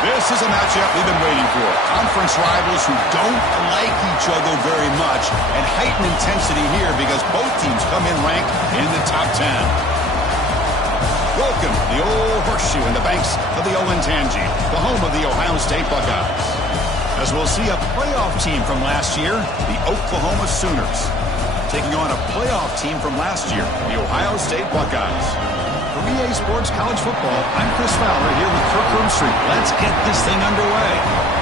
This is a matchup we've been waiting for. Conference rivals who don't like each other very much, and heightened intensity here because both teams come in ranked in the top 10. Welcome to the old horseshoe in the banks of the Olentangy, the home of the Ohio State Buckeyes. As we'll see a playoff team from last year, the Oklahoma Sooners, taking on a playoff team from last year, the Ohio State Buckeyes. For EA Sports College Football, I'm Chris Fowler here with Kirk Roomstreet. Let's get this thing underway.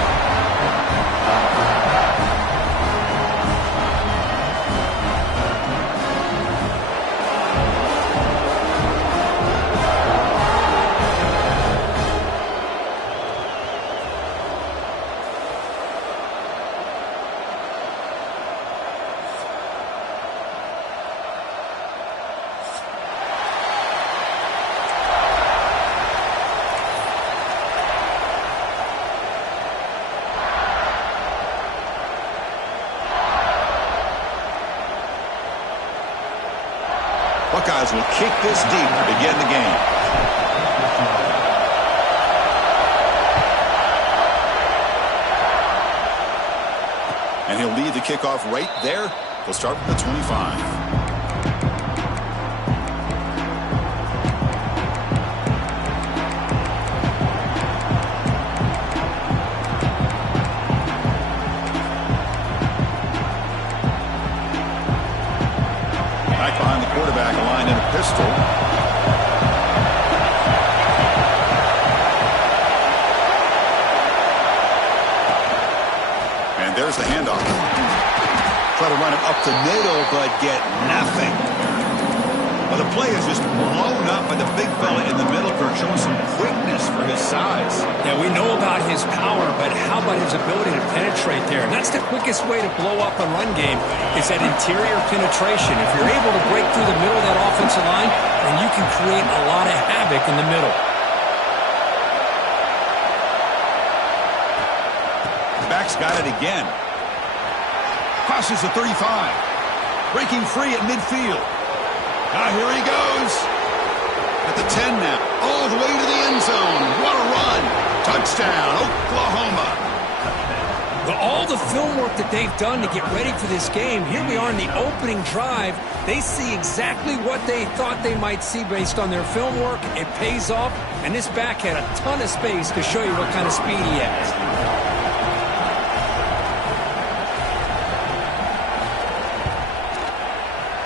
Buckeyes will kick this deep to begin the game. kickoff right there. They'll start from the 25. Quarterback aligned in a pistol. And there's the handoff. Try to run it up the middle, but get nothing. Well, the play is just blown up by the big fella in the middle, Kirk, showing some quickness for his size. Yeah, we know about his power, but how about his ability to penetrate there? And that's the quickest way to blow up a run game, is that interior penetration. If you're able to break through the middle of that offensive line, then you can create a lot of havoc in the middle. Back's got it again. Crosses the 35. Breaking free at midfield. Now here he goes. At the 10 now. All the way to the end zone. What a run. Touchdown, Oklahoma. All the film work that they've done to get ready for this game, here we are in the opening drive. They see exactly what they thought they might see based on their film work. It pays off, and this back had a ton of space to show you what kind of speed he has.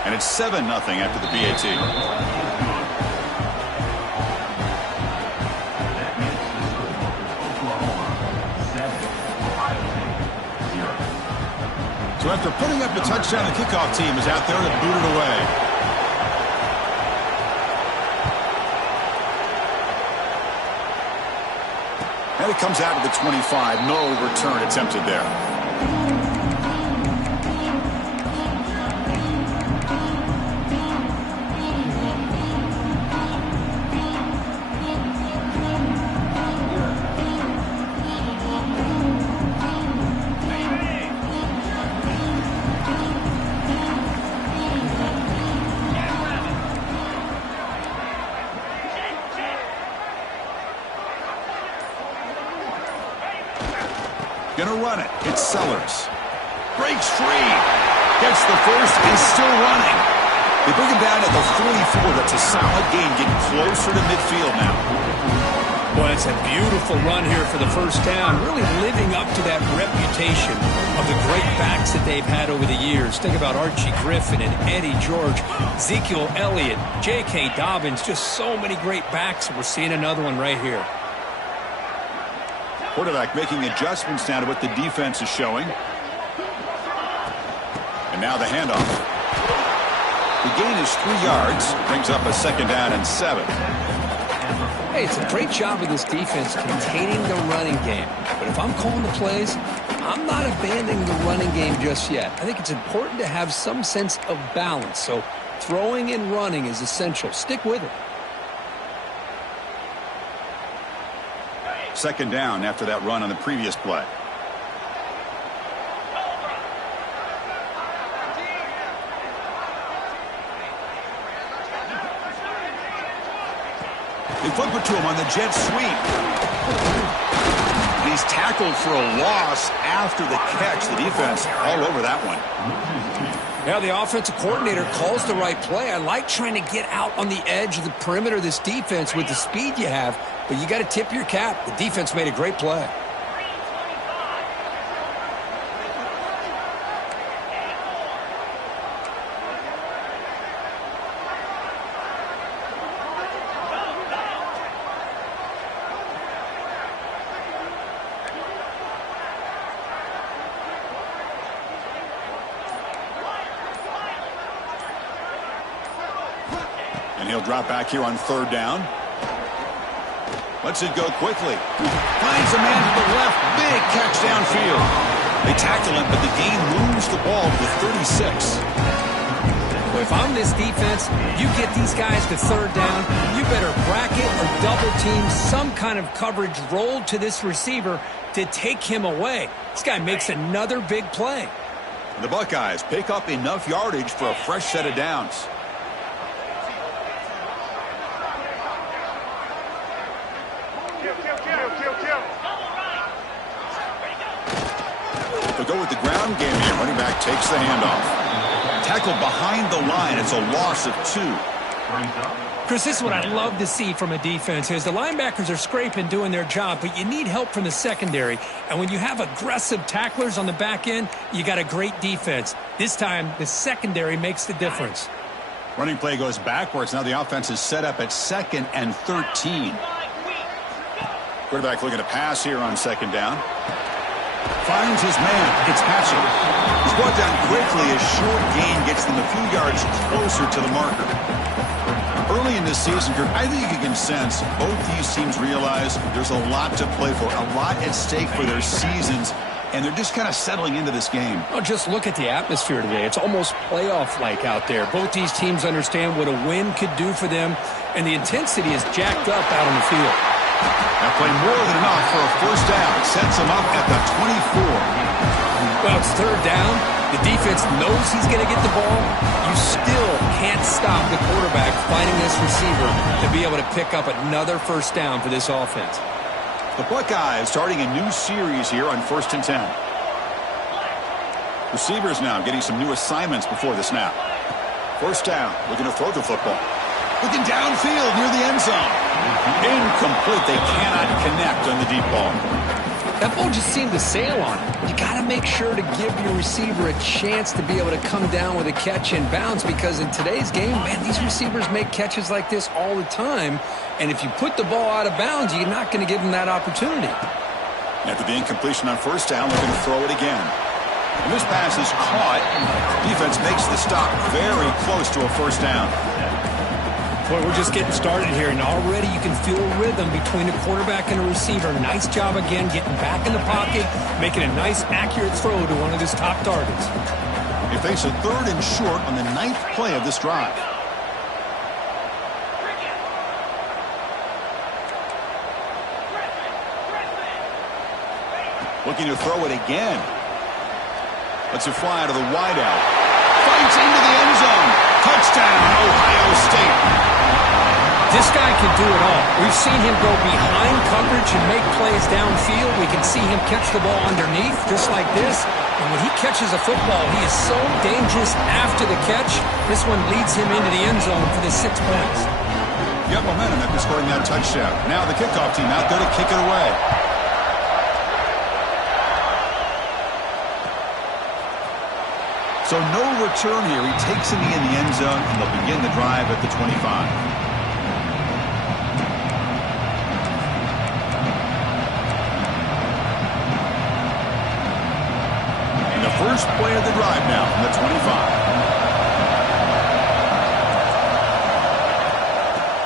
And it's 7-0 after the PAT. So after putting up the touchdown, the kickoff team is out there to boot it away. And it comes out to the 25. No return attempted there. Gonna run it. It's Sellers. Breaks free. Gets the first and still running. They bring him down at the 44. That's a solid gain, getting closer to midfield now. Well, it's a beautiful run here for the first down, really living up to that reputation of the great backs that they've had over the years. Think about Archie Griffin and Eddie George, Ezekiel Elliott, J.K. Dobbins, just so many great backs, and we're seeing another one right here. Quarterback making adjustments now to what the defense is showing. And now the handoff. The gain is 3 yards. Brings up a 2nd down and 7. Hey, it's a great job of this defense containing the running game. But if I'm calling the plays, I'm not abandoning the running game just yet. I think it's important to have some sense of balance. So throwing and running is essential. Stick with it. 2nd down after that run on the previous play. They flip it to him on the jet sweep. And he's tackled for a loss after the catch. The defense all over that one. Now the offensive coordinator calls the right play. I like trying to get out on the edge of the perimeter of this defense with the speed you have, but you got to tip your cap. The defense made a great play. And he'll drop back here on 3rd down. Lets it go quickly. Finds a man to the left. Big catch downfield. They tackle him, but the gain moves the ball to the 36. Well, if I'm this defense, you get these guys to 3rd down, you better bracket or double team some kind of coverage rolled to this receiver to take him away. This guy makes another big play. The Buckeyes pick up enough yardage for a fresh set of downs. They'll go with the ground game here. Running back takes the handoff. Tackled behind the line. It's a loss of 2. Chris, this is what I love to see from a defense is the linebackers are scraping, doing their job, but you need help from the secondary. And when you have aggressive tacklers on the back end, you got a great defense. This time, the secondary makes the difference. Running play goes backwards. Now the offense is set up at 2nd and 13. Quarterback looking to pass here on 2nd down. Finds his man. It's Hatching. He's brought down quickly. A short gain gets them a few yards closer to the marker. Early in this season, I think you can sense both these teams realize there's a lot to play for, a lot at stake for their seasons, and they're just kind of settling into this game. Oh, just look at the atmosphere today. It's almost playoff-like out there. Both these teams understand what a win could do for them, and the intensity is jacked up out on the field. That play more than enough for a first down. Sets him up at the 24. Well, it's 3rd down. The defense knows he's going to get the ball. You still can't stop the quarterback fighting this receiver to be able to pick up another first down for this offense. The Buckeyes starting a new series here on 1st and 10. Receivers now getting some new assignments before the snap. First down, looking to throw the football. Looking downfield near the end zone. Incomplete. They cannot connect on the deep ball. That ball just seemed to sail on it. You got to make sure to give your receiver a chance to be able to come down with a catch and bounce, because in today's game, man, these receivers make catches like this all the time. And if you put the ball out of bounds, you're not going to give them that opportunity. After the incompletion on first down, they're going to throw it again. And this pass is caught. Defense makes the stop very close to a first down. Boy, we're just getting started here, and already you can feel a rhythm between a quarterback and a receiver. Nice job again getting back in the pocket, making a nice, accurate throw to one of his top targets. They face a 3rd and short on the 9th play of this drive. Looking to throw it again. Lets it fly to the wideout. Fights into the end zone. Touchdown, Ohio State. This guy can do it all. We've seen him go behind coverage and make plays downfield. We can see him catch the ball underneath, just like this. And when he catches a football, he is so dangerous after the catch. This one leads him into the end zone for the 6 points. You got momentum after scoring that touchdown. Now the kickoff team out there to kick it away. So no return here. He takes it in the end zone, and they'll begin the drive at the 25. First play of the drive now from the 25.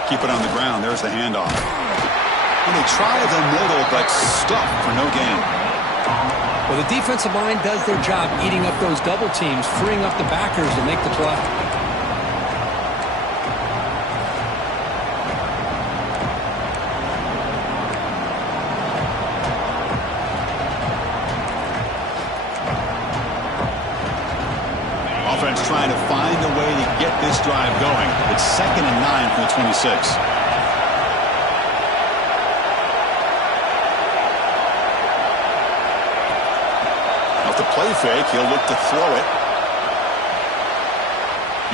Keep it on the ground. There's the handoff. And they try the middle, but stuffed for no gain. Well, the defensive line does their job eating up those double teams, freeing up the backers to make the play. Trying to find a way to get this drive going. It's 2nd and 9 from the 26. Off the play fake, he'll look to throw it.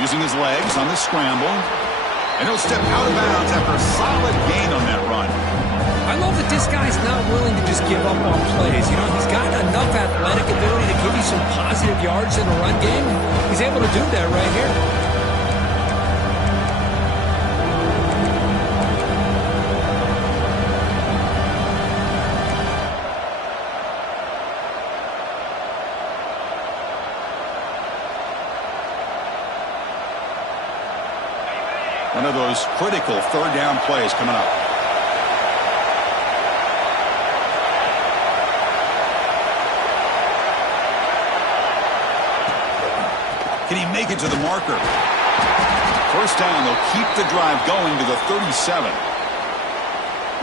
Using his legs on the scramble. And he'll step out of bounds after a solid gain on that run. I love that this guy's not willing to just give up on plays. You know, he's got enough athletic ability to give you some positive yards in the run game. He's able to do that right here. One of those critical 3rd down plays coming up. Can he make it to the marker? First down, they'll keep the drive going to the 37.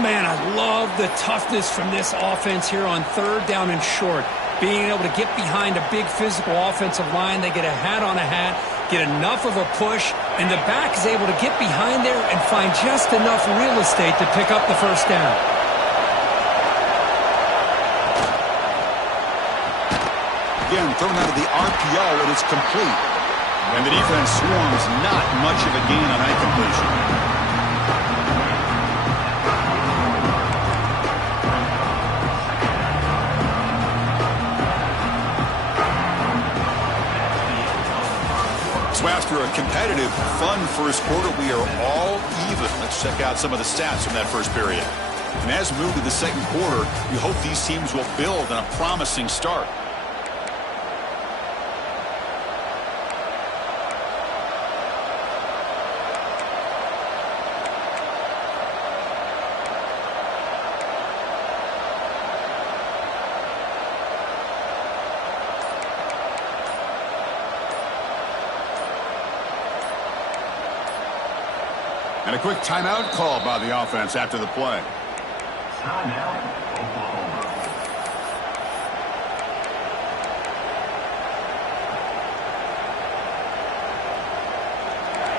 Man, I love the toughness from this offense here on 3rd down and short. Being able to get behind a big physical offensive line. They get a hat on a hat, get enough of a push, and the back is able to get behind there and find just enough real estate to pick up the first down. again, thrown out of the RPO, and it's complete. And the defense swarms, not much of a gain on that completion. So after a competitive, fun first quarter, we are all even. Let's check out some of the stats from that first period. And as we move to the second quarter, we hope these teams will build on a promising start. And a quick timeout call by the offense after the play. Timeout, Oklahoma.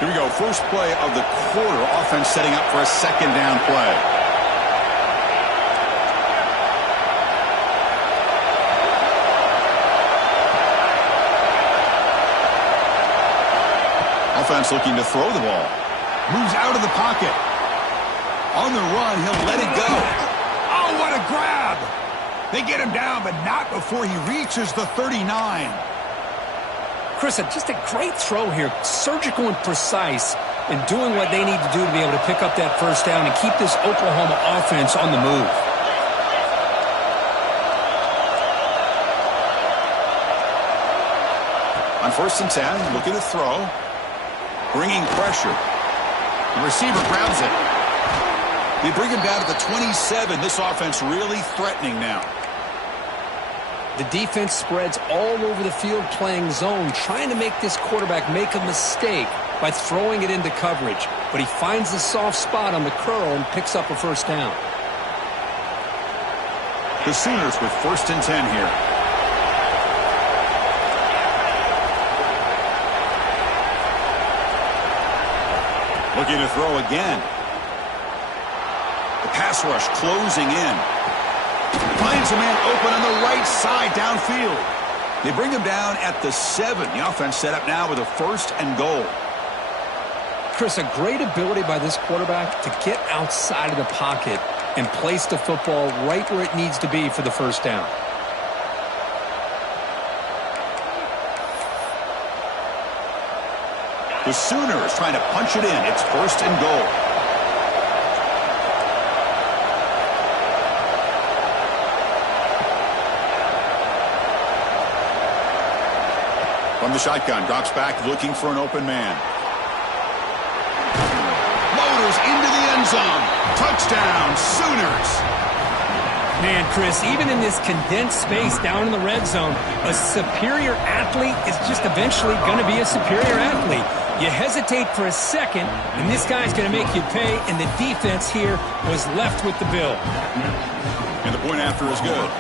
Here we go. First play of the quarter. Offense setting up for a second down play. Offense looking to throw the ball. Moves out of the pocket. On the run, he'll let it go. Oh, what a grab! They get him down, but not before he reaches the 39. Chris, just a great throw here. Surgical and precise in doing what they need to do to be able to pick up that first down and keep this Oklahoma offense on the move. On 1st and 10, looking to throw. Bringing pressure. The receiver grabs it. They bring him down to the 27. This offense really threatening now. The defense spreads all over the field playing zone, trying to make this quarterback make a mistake by throwing it into coverage. But he finds the soft spot on the curl and picks up a first down. The Sooners with 1st and 10 here. Looking to throw again. The pass rush closing in. Finds a man open on the right side downfield. They bring him down at the 7. The offense set up now with a 1st and goal. Chris, a great ability by this quarterback to get outside of the pocket and place the football right where it needs to be for the first down. The Sooners trying to punch it in. It's 1st and goal. From the shotgun, drops back looking for an open man. Motors into the end zone. Touchdown, Sooners. Man, Chris, even in this condensed space down in the red zone, a superior athlete is just eventually going to be a superior athlete. You hesitate for a second, and this guy's going to make you pay, and the defense here was left with the bill. And the point after is good.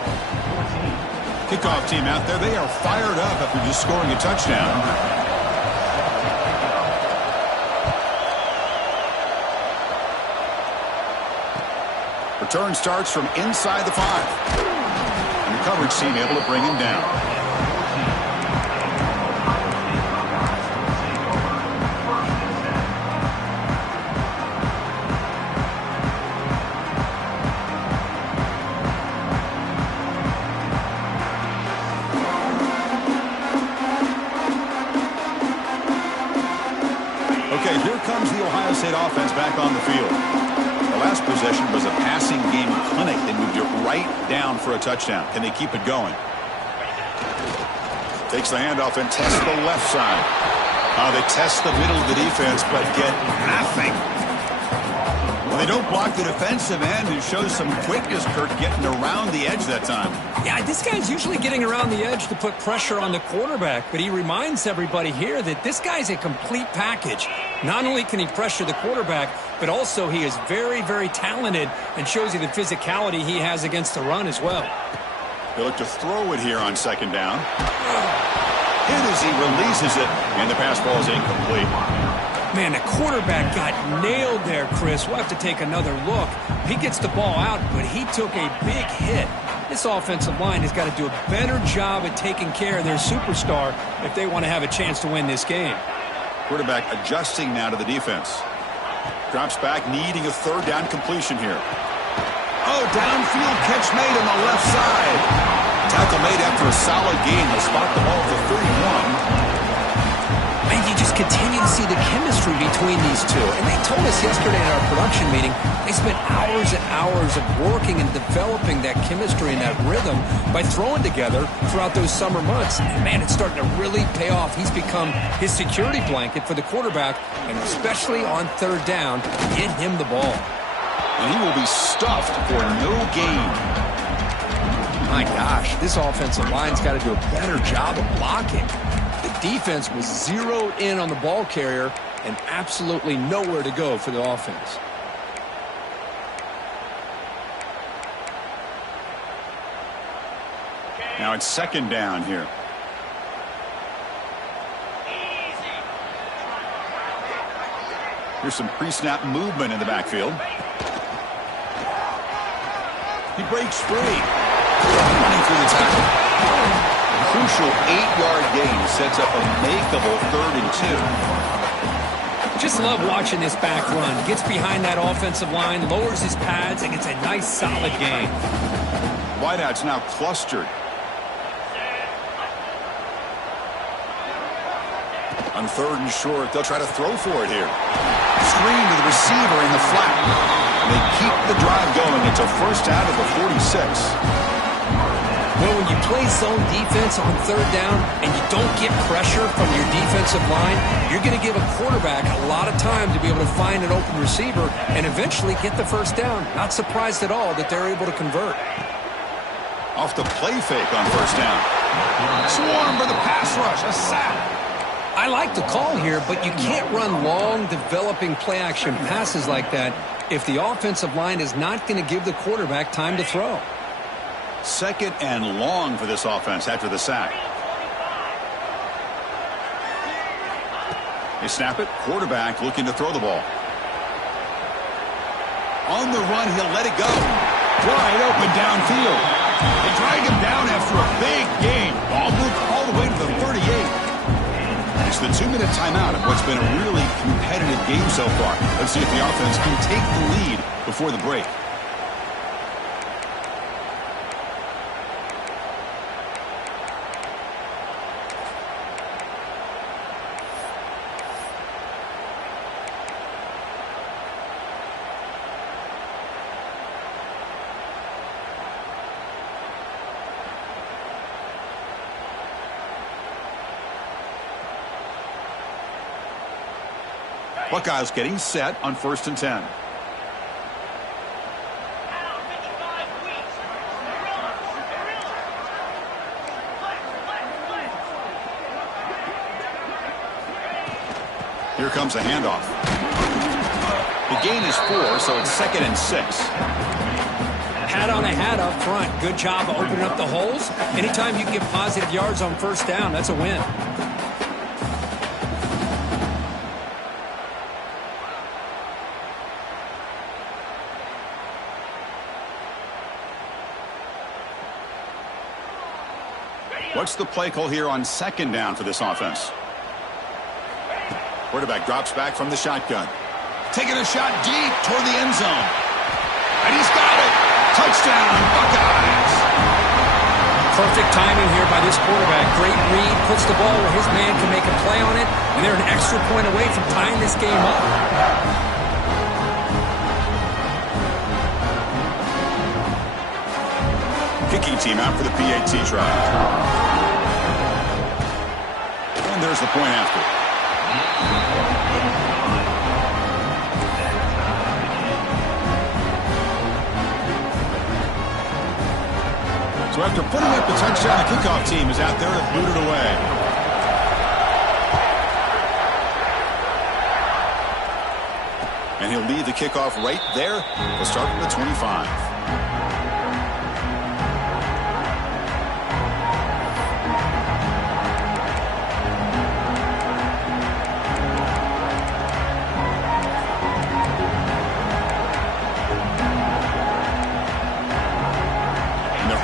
Kickoff team out there, they are fired up after just scoring a touchdown. Return starts from inside the 5. And the coverage team able to bring him down. Okay, here comes the Ohio State offense back on the field. The last possession was a passing game clinic. They moved it right down for a touchdown. Can they keep it going? Takes the handoff and tests the left side. They test the middle of the defense, but get nothing. Well, they don't block the defensive end, who shows some quickness, Kurt, getting around the edge that time. Yeah, this guy's usually getting around the edge to put pressure on the quarterback, but he reminds everybody here that this guy's a complete package. Not only can he pressure the quarterback, but also he is very, very talented and shows you the physicality he has against the run as well. They look to throw it here on 2nd down. Hit as he releases it, and the pass ball is incomplete. Man, the quarterback got nailed there, Chris. We'll have to take another look. He gets the ball out, but he took a big hit. This offensive line has got to do a better job at taking care of their superstar if they want to have a chance to win this game. Quarterback adjusting now to the defense. Drops back, needing a third down completion here. Oh, downfield catch made on the left side. Tackle made after a solid gain. They'll spot the ball for 31. And you just continue to see the chemistry between these two. And they told us yesterday in our production meeting, they spent hours and hours of working and developing that chemistry and that rhythm by throwing together throughout those summer months. And, man, it's starting to really pay off. He's become his security blanket for the quarterback, and especially on third down, get him the ball. And he will be stuffed for no gain. My gosh, this offensive line's got to do a better job of blocking. The defense was zeroed in on the ball carrier and absolutely nowhere to go for the offense. Now it's second down here. Here's some pre-snap movement in the backfield. He breaks free. Running through the tackle. Crucial 8-yard gain sets up a makeable 3rd and 2. Just love watching this back run. Gets behind that offensive line, lowers his pads, and gets a nice solid gain. Wideouts now clustered. On 3rd and short, they'll try to throw for it here. Screen to the receiver in the flat. They keep the drive going. It's a first out of the 46. Well, when you play zone defense on third down and you don't get pressure from your defensive line, you're going to give a quarterback a lot of time to be able to find an open receiver and eventually get the first down. Not surprised at all that they're able to convert. Off the play fake on first down. Swarm for the pass rush. A sack. I like the call here, but you can't run long, developing play-action passes like that if the offensive line is not going to give the quarterback time to throw. Second and long for this offense after the sack. They snap it. Quarterback looking to throw the ball. On the run, he'll let it go. Wide open downfield. They drag him down after a big gain. Ball moved all the way to the 38. It's the 2-minute timeout of what's been a really competitive game so far. Let's see if the offense can take the lead before the break. Buckeyes getting set on 1st and 10. Here comes a handoff. The gain is 4, so it's 2nd and 6. Hat on a hat up front. Good job of opening up the holes. Anytime you can get positive yards on first down, that's a win. What's the play call here on 2nd down for this offense? Quarterback drops back from the shotgun. Taking a shot deep toward the end zone. And he's got it. Touchdown, Buckeyes. Perfect timing here by this quarterback. Great read. Puts the ball where his man can make a play on it. And they're an extra point away from tying this game up. Kicking team out for the PAT try. And there's the point after. So after putting up the touchdown, the kickoff team is out there to boot it away. And he'll lead the kickoff right there. We'll start from the 25.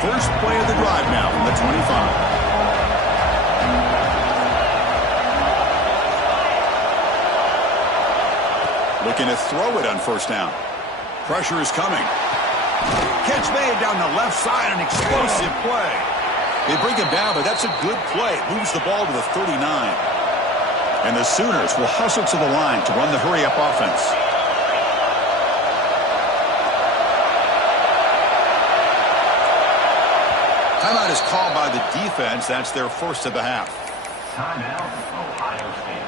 first play of the drive now from the 25. Looking to throw it on first down. Pressure is coming. Catch made down the left side, an explosive play. They bring him down, but that's a good play. It moves the ball to the 39. And the Sooners will hustle to the line to run the hurry-up offense. Timeout is called by the defense. That's their first of the half. Timeout, Ohio State.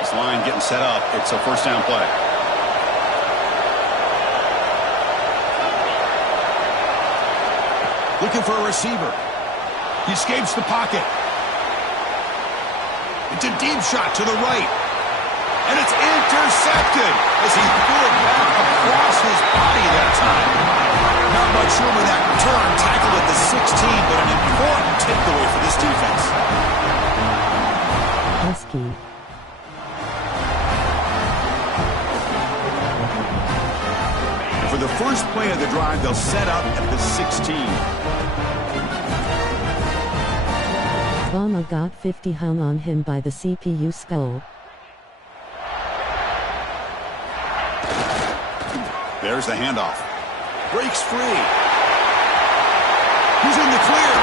This line getting set up. It's a first down play. Looking for a receiver. He escapes the pocket. It's a deep shot to the right. And it's intercepted as he threw it back across his body that time. Not much room in that return. Tackled at the 16, but an important takeaway for this defense. Husky. For the first play of the drive, they'll set up at the 16. Obama got 50 hung on him by the CPU skull. There's the handoff. Breaks free. He's in the clear.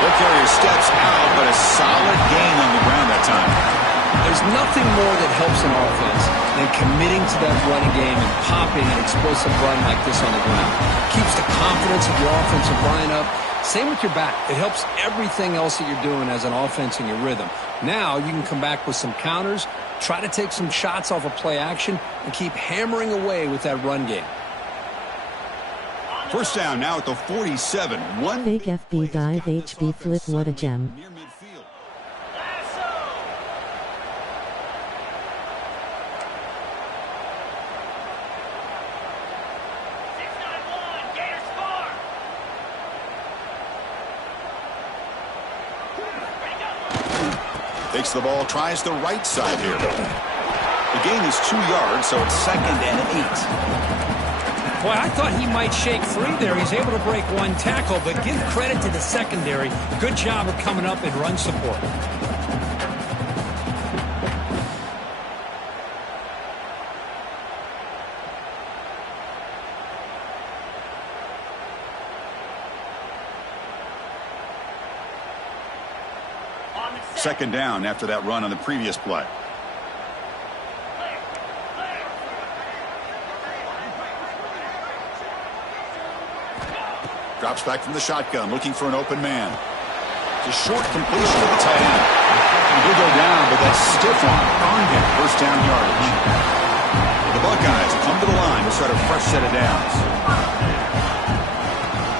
The carrier steps out, but a solid gain on the ground that time. There's nothing more that helps an offense than committing to that running game and popping an explosive run like this on the ground. Keeps the confidence of your offensive line up. Same with your back. It helps everything else that you're doing as an offense in your rhythm. Now you can come back with some counters, try to take some shots off of play action, and keep hammering away with that run game. First down now at the 47. One Big FB dive HB flip, what a gem. near midfield. Takes the ball, tries the right side here. The gain is 2 yards, so it's 2nd and 8. Boy, I thought he might shake free there. He's able to break one tackle, but give credit to the secondary. Good job of coming up and run support. Second down after that run on the previous play. Drops back from the shotgun, looking for an open man. It's a short completion to the tight end. He'll go down, but that stiff arm earned him first down yardage. The Buckeyes come to the line to start a fresh set of downs.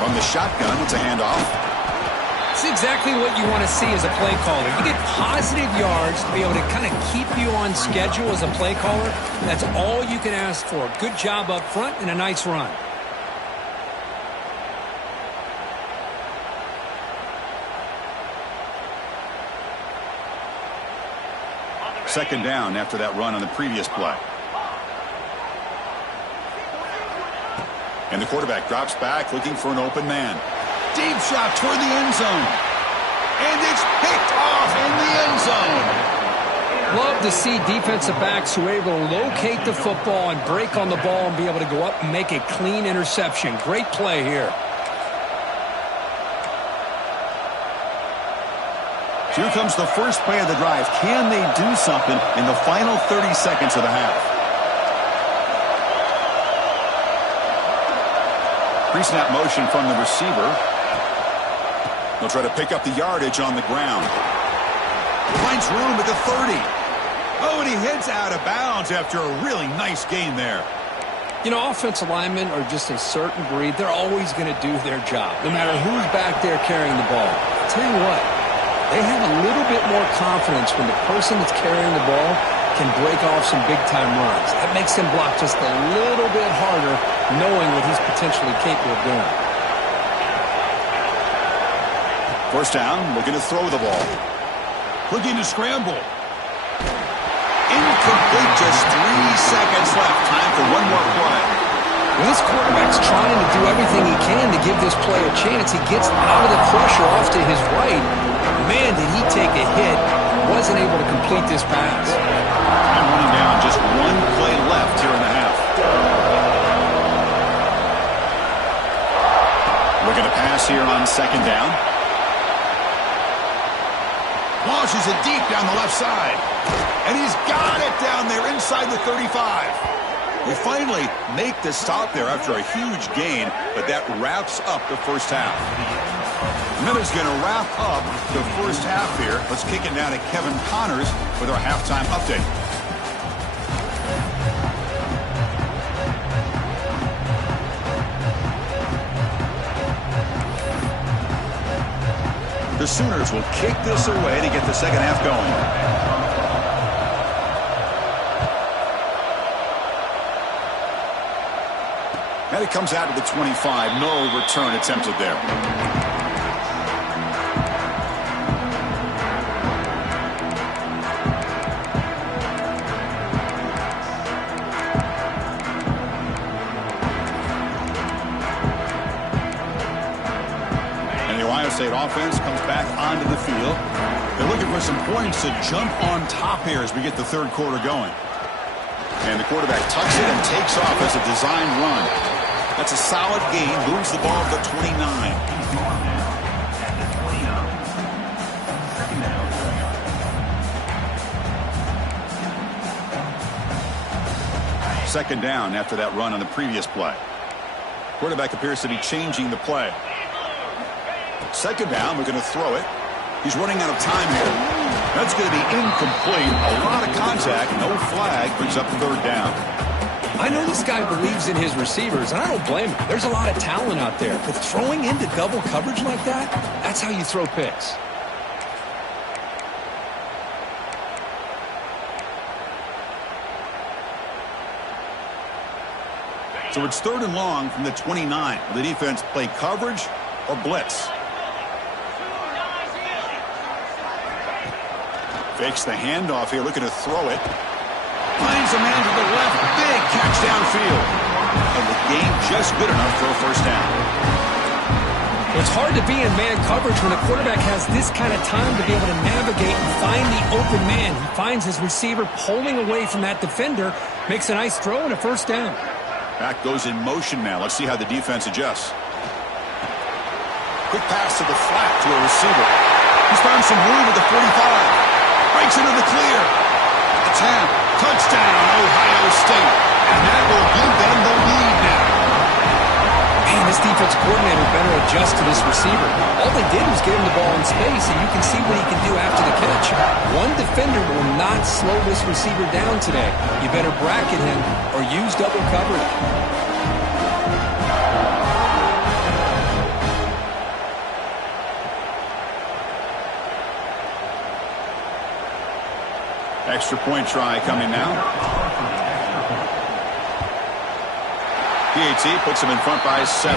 From the shotgun, it's a handoff. It's exactly what you want to see as a play caller. You get positive yards to be able to kind of keep you on schedule as a play caller. That's all you can ask for. Good job up front and a nice run. Second down after that run on the previous play. And the quarterback drops back, looking for an open man. Deep shot toward the end zone. And it's picked off in the end zone. Love to see defensive backs who are able to locate the football and break on the ball and be able to go up and make a clean interception. Great play here. Here comes the first play of the drive. Can they do something in the final 30 seconds of the half? Pre-snap motion from the receiver. They'll try to pick up the yardage on the ground. Finds room at the 30. Oh, and he heads out of bounds after a really nice gain there. You know, offensive linemen are just a certain breed. They're always going to do their job, no matter who's back there carrying the ball. I'll tell you what, they have a little bit more confidence when the person that's carrying the ball can break off some big-time runs. That makes him block just a little bit harder, knowing what he's potentially capable of doing. First down, looking to throw the ball. Looking to scramble. Incomplete, just 3 seconds left. Time for one more play. Well, this quarterback's trying to do everything he can to give this play a chance. He gets out of the pressure off to his right. Man, did he take a hit. Wasn't able to complete this pass. And running down, just one play left here in the half. Looking to pass here on second down. Launches it deep down the left side. And he's got it down there inside the 35. We finally make the stop there after a huge gain, but that wraps up the first half. Miller's going to wrap up the first half here. Let's kick it down to Kevin Connors with our halftime update. The Sooners will kick this away to get the second half going. And it comes out to the 25. No return attempted there. And the Ohio State offense comes back onto the field. They're looking for some points to jump on top here as we get the third quarter going. And the quarterback tucks it and takes off as a design run. That's a solid gain. Moves the ball to the 29. Second down after that run on the previous play. Quarterback appears to be changing the play. Second down, we're going to throw it. He's running out of time here. That's going to be incomplete. A lot of contact. No flag. Brings up the third down. I know this guy believes in his receivers, and I don't blame him. There's a lot of talent out there. But throwing into double coverage like that, that's how you throw picks. So it's third and long from the 29. Will the defense play coverage or blitz? Fakes the handoff here, looking to throw it. Finds a man to the left. Big catch downfield. And the game just good enough for a first down. It's hard to be in man coverage when a quarterback has this kind of time to be able to navigate and find the open man. He finds his receiver pulling away from that defender, makes a nice throw and a first down. Back goes in motion now. Let's see how the defense adjusts. Quick pass to the flat to a receiver. He's found some room with the 45. Breaks into the clear. The 10. Touchdown, Ohio State. And that will give them the lead now. Man, this defense coordinator better adjust to this receiver. All they did was get him the ball in space, and you can see what he can do after the catch. One defender will not slow this receiver down today. You better bracket him or use double coverage. Extra point try coming now. PAT puts him in front by 7.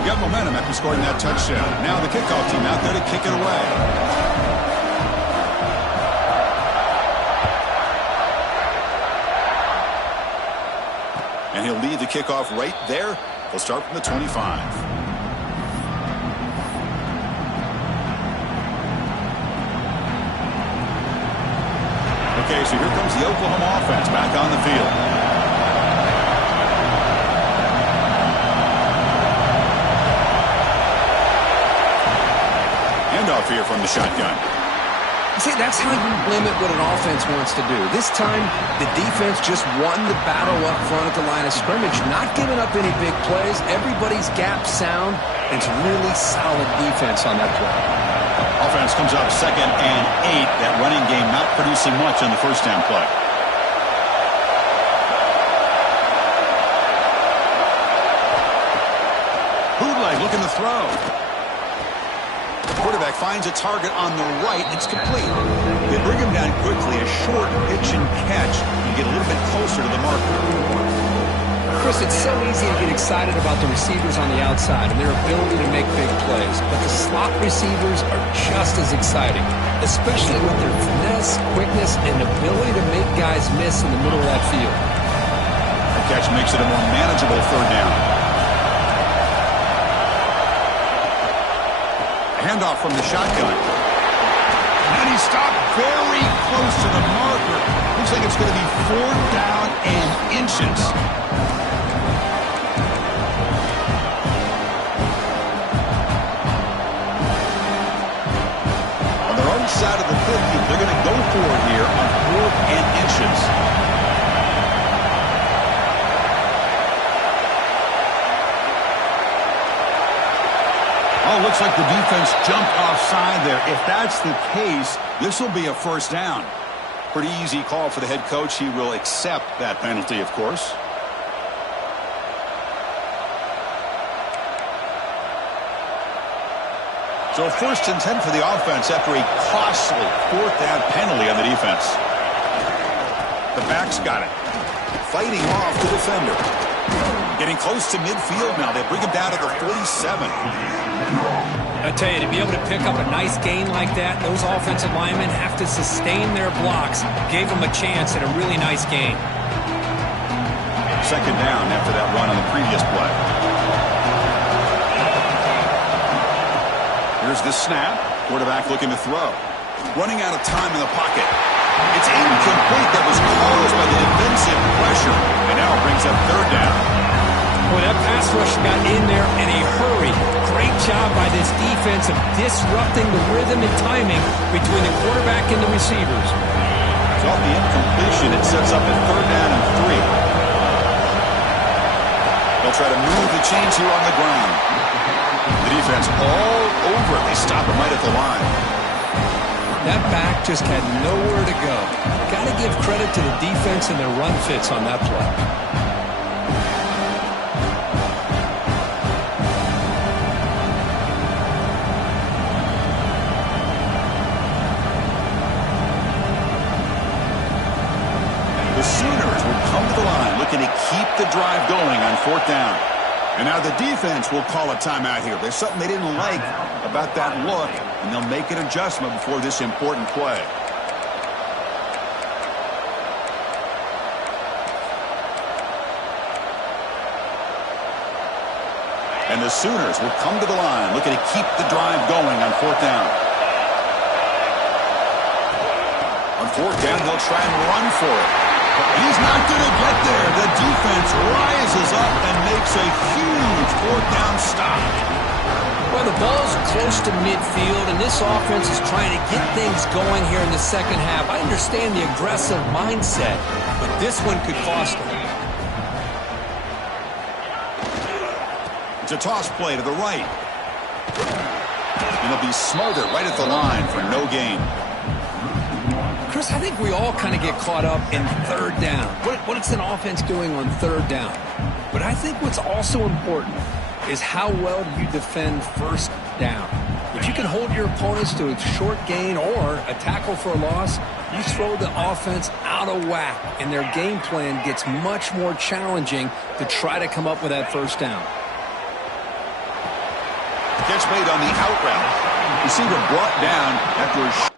You got momentum after scoring that touchdown. Now the kickoff team out there to kick it away. And he'll lead the kickoff right there. He'll start from the 25. Okay, so here comes the Oklahoma offense back on the field. Handoff here from the shotgun. See, that's how you limit what an offense wants to do. This time, the defense just won the battle up front at the line of scrimmage, not giving up any big plays. Everybody's gap sound, and it's really solid defense on that play. Offense comes up 2nd and 8. That running game not producing much on the first down play. Bootleg looking to throw. Quarterback finds a target on the right. It's complete. They bring him down quickly. A short pitch and catch. You get a little bit closer to the marker. Chris, it's so easy to get excited about the receivers on the outside and their ability to make big plays, but the slot receivers are just as exciting, especially with their finesse, quickness, and ability to make guys miss in the middle of that field. That catch makes it a more manageable third down. Handoff from the shotgun. And he stopped very close to the marker. Looks like it's going to be 4th down and inches. On their own side of the 50, they're going to go for it here on 4th and inches. Oh, looks like the defense jumped offside there. If that's the case, this will be a 1st down. Pretty easy call for the head coach. He will accept that penalty, of course. So 1st and 10 for the offense after a costly 4th down penalty on the defense. The backs got it. Fighting off the defender. Getting close to midfield now. They bring him down to the 47. I tell you, to be able to pick up a nice gain like that, those offensive linemen have to sustain their blocks. Gave them a chance at a really nice gain. 2nd down after that run on the previous play. Here's the snap. Quarterback looking to throw. Running out of time in the pocket. It's incomplete. That was caused by the defensive pressure. And now it brings up 3rd down. Boy, that pass rush got in there in a hurry. Great job by this defense of disrupting the rhythm and timing between the quarterback and the receivers. So off the incompletion, it sets up a 3rd down and 3. They'll try to move the chains here on the ground. The defense all over it. They stop him right at the line. That back just had nowhere to go. Got to give credit to the defense and their run fits on that play. The Sooners will come to the line looking to keep the drive going on 4th down. And now the defense will call a timeout here. There's something they didn't like about that look, and they'll make an adjustment before this important play. And the Sooners will come to the line looking to keep the drive going on 4th down. On 4th down, they'll try and run for it. He's not going to get there. The defense rises up and makes a huge 4th down stop. Well, the ball's close to midfield, and this offense is trying to get things going here in the 2nd half. I understand the aggressive mindset, but this one could cost them. It's a toss play to the right. And they'll be smothered right at the line for no gain. Chris, I think we all kind of get caught up in 3rd down. What is an offense doing on 3rd down? But I think what's also important is how well do you defend 1st down. If you can hold your opponents to a short gain or a tackle for a loss, you throw the offense out of whack, and their game plan gets much more challenging to try to come up with that 1st down. Catch made on the out route. Receiver brought down after a